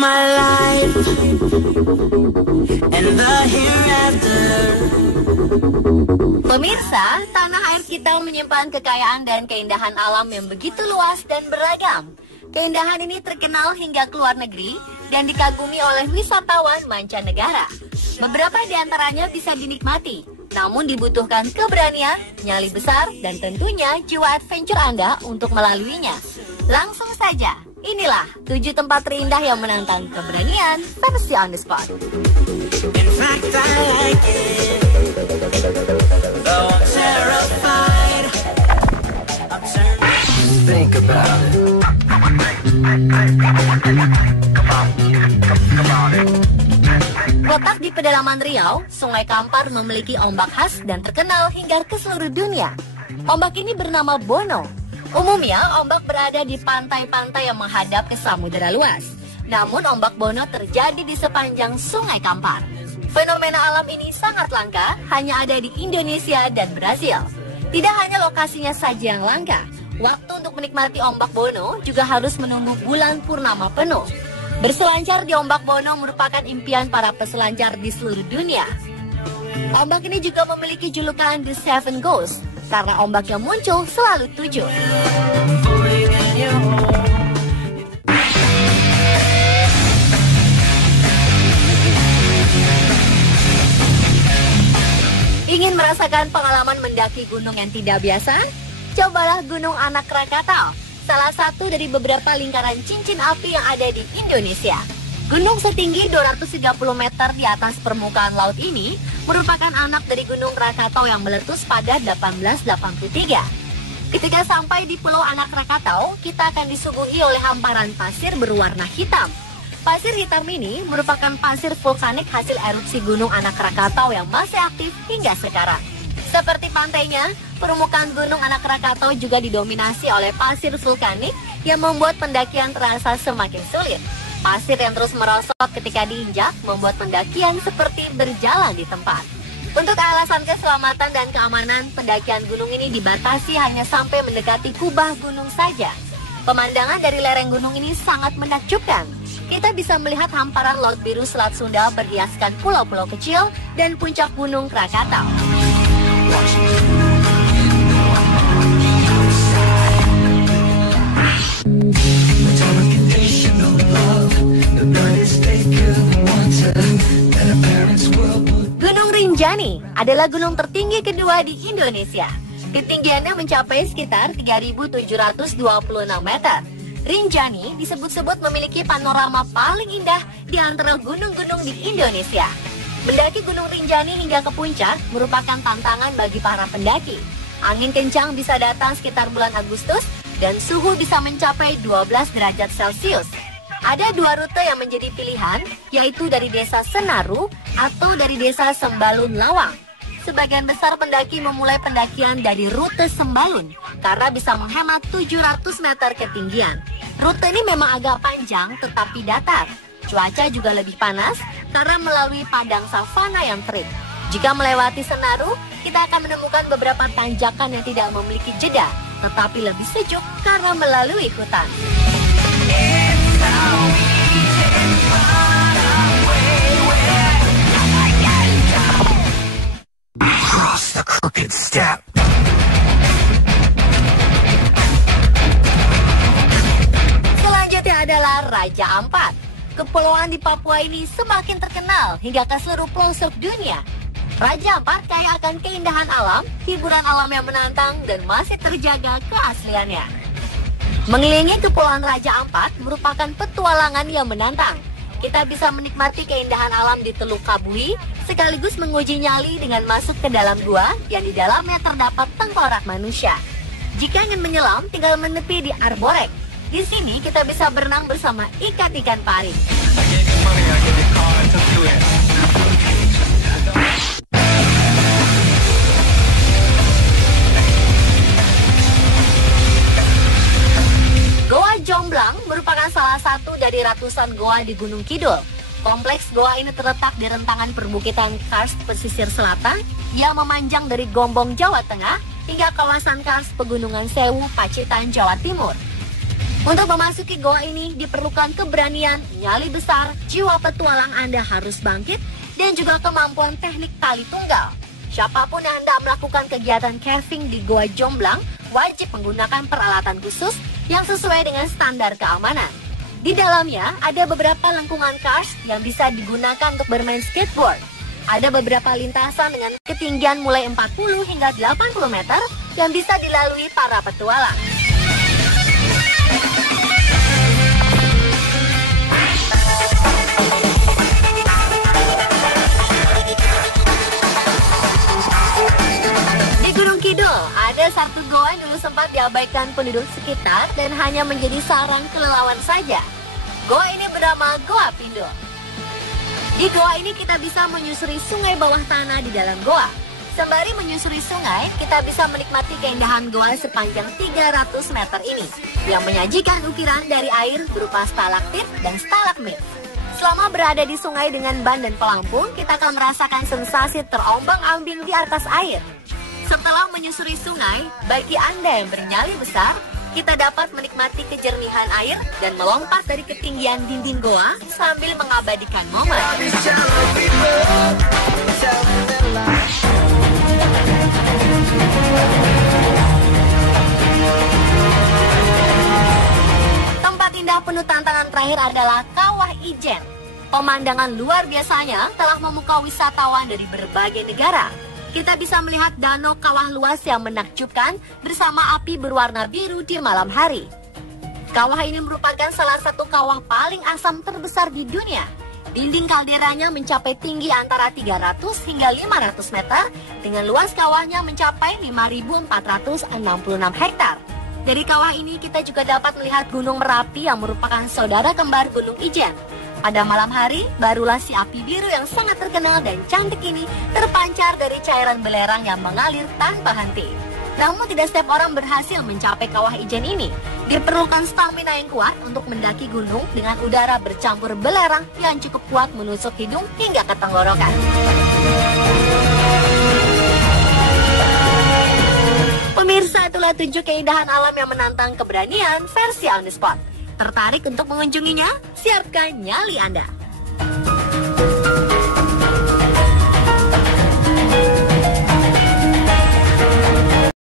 my life and the hereafter. Pemirsa, tanah air kita menyimpan kekayaan dan keindahan alam yang begitu luas dan beragam. Keindahan ini terkenal hingga ke luar negeri dan dikagumi oleh wisatawan mancanegara. Beberapa di antaranya bisa dinikmati, namun dibutuhkan keberanian, nyali besar, dan tentunya jiwa adventure Anda untuk melaluinya. Langsung saja, inilah 7 tempat terindah yang menantang keberanian versi on the spot. In fact, I like it, though I'm terrified. Think about it. Letak di pedalaman Riau, Sungai Kampar memiliki ombak khas dan terkenal hingga ke seluruh dunia. Ombak ini bernama Bono. Umumnya, ombak berada di pantai-pantai yang menghadap ke samudera luas. Namun, ombak Bono terjadi di sepanjang Sungai Kampar. Fenomena alam ini sangat langka, hanya ada di Indonesia dan Brazil. Tidak hanya lokasinya saja yang langka, waktu untuk menikmati ombak Bono juga harus menunggu bulan purnama penuh. Berselancar di ombak Bono merupakan impian para peselancar di seluruh dunia. Ombak ini juga memiliki julukan The Seven Ghosts, karena ombak yang muncul selalu 7. Ingin merasakan pengalaman mendaki gunung yang tidak biasa? Cobalah Gunung Anak Krakatau, salah satu dari beberapa lingkaran cincin api yang ada di Indonesia. Gunung setinggi 230 meter di atas permukaan laut ini merupakan anak dari Gunung Krakatau yang meletus pada 1883. Ketika sampai di Pulau Anak Krakatau, kita akan disuguhi oleh hamparan pasir berwarna hitam. Pasir hitam ini merupakan pasir vulkanik hasil erupsi Gunung Anak Krakatau yang masih aktif hingga sekarang. Seperti pantainya, permukaan Gunung Anak Krakatau juga didominasi oleh pasir vulkanik yang membuat pendakian terasa semakin sulit. Pasir yang terus merosot ketika diinjak membuat pendakian seperti berjalan di tempat. Untuk alasan keselamatan dan keamanan, pendakian gunung ini dibatasi hanya sampai mendekati kubah gunung saja. Pemandangan dari lereng gunung ini sangat menakjubkan. Kita bisa melihat hamparan laut biru Selat Sunda berhiaskan pulau-pulau kecil dan puncak Gunung Krakatau. Gunung Rinjani adalah gunung tertinggi kedua di Indonesia. Ketinggiannya mencapai sekitar 3.726 meter. Rinjani disebut-sebut memiliki panorama paling indah di antara gunung-gunung di Indonesia. Mendaki Gunung Rinjani hingga ke puncak merupakan tantangan bagi para pendaki. Angin kencang bisa datang sekitar bulan Agustus dan suhu bisa mencapai 12 derajat Celcius. Ada 2 rute yang menjadi pilihan, yaitu dari desa Senaru atau dari desa Sembalun Lawang. Sebagian besar pendaki memulai pendakian dari rute Sembalun karena bisa menghemat 700 meter ketinggian. Rute ini memang agak panjang tetapi datar. Cuaca juga lebih panas karena melalui padang savana yang terik. Jika melewati Senaru, kita akan menemukan beberapa tanjakan yang tidak memiliki jeda, tetapi lebih sejuk karena melalui hutan. Across the crooked step. Selanjutnya adalah Raja Ampat. Kepulauan di Papua ini semakin terkenal hingga ke seluruh pelosok dunia. Raja Ampat kaya akan keindahan alam, hiburan alam yang menantang, dan masih terjaga keasliannya. Mengelilingi Kepulauan Raja Ampat merupakan petualangan yang menantang. Kita bisa menikmati keindahan alam di Teluk Kabui, sekaligus menguji nyali dengan masuk ke dalam gua yang di dalamnya terdapat tengkorak manusia. Jika ingin menyelam, tinggal menepi di Arborek. Di sini kita bisa berenang bersama ikan-ikan pari. Goa Jomblang merupakan salah satu dari ratusan goa di Gunung Kidul. Kompleks goa ini terletak di rentangan perbukitan karst pesisir selatan yang memanjang dari Gombong, Jawa Tengah hingga kawasan karst Pegunungan Sewu, Pacitan, Jawa Timur. Untuk memasuki goa ini diperlukan keberanian, nyali besar, jiwa petualang Anda harus bangkit, dan juga kemampuan teknik tali tunggal. Siapapun yang hendak melakukan kegiatan caving di Goa Jomblang wajib menggunakan peralatan khusus yang sesuai dengan standar keamanan. Di dalamnya ada beberapa lengkungan cars yang bisa digunakan untuk bermain skateboard. Ada beberapa lintasan dengan ketinggian mulai 40 hingga 80 meter yang bisa dilalui para petualang. Di Gunung Kidul, ada satu goa yang dulu sempat diabaikan penduduk sekitar dan hanya menjadi sarang kelelawar saja. Goa ini bernama Goa Pindul. Di goa ini kita bisa menyusuri sungai bawah tanah di dalam goa. Sembari menyusuri sungai, kita bisa menikmati keindahan goa sepanjang 300 meter ini yang menyajikan ukiran dari air berupa stalaktit dan stalagmit. Selama berada di sungai dengan ban dan pelampung, kita akan merasakan sensasi terombang-ambing di atas air. Setelah menyusuri sungai, bagi Anda yang bernyali besar, kita dapat menikmati kejernihan air dan melompat dari ketinggian dinding goa sambil mengabadikan momen. Tempat indah penuh tantangan terakhir adalah Kawah Ijen. Pemandangan luar biasanya telah memukau wisatawan dari berbagai negara. Kita bisa melihat danau kawah luas yang menakjubkan bersama api berwarna biru di malam hari. Kawah ini merupakan salah satu kawah paling asam terbesar di dunia. Dinding kalderanya mencapai tinggi antara 300 hingga 500 meter dengan luas kawahnya mencapai 5.466 hektar. Dari kawah ini kita juga dapat melihat Gunung Merapi yang merupakan saudara kembar Gunung Ijen. Pada malam hari, barulah si api biru yang sangat terkenal dan cantik ini terpancar dari cairan belerang yang mengalir tanpa henti. Namun tidak setiap orang berhasil mencapai Kawah Ijen ini. Diperlukan stamina yang kuat untuk mendaki gunung dengan udara bercampur belerang yang cukup kuat menusuk hidung hingga ke tenggorokan. Pemirsa, itulah 7 keindahan alam yang menantang keberanian versi on the spot. Tertarik untuk mengunjunginya? Siapkan nyali Anda.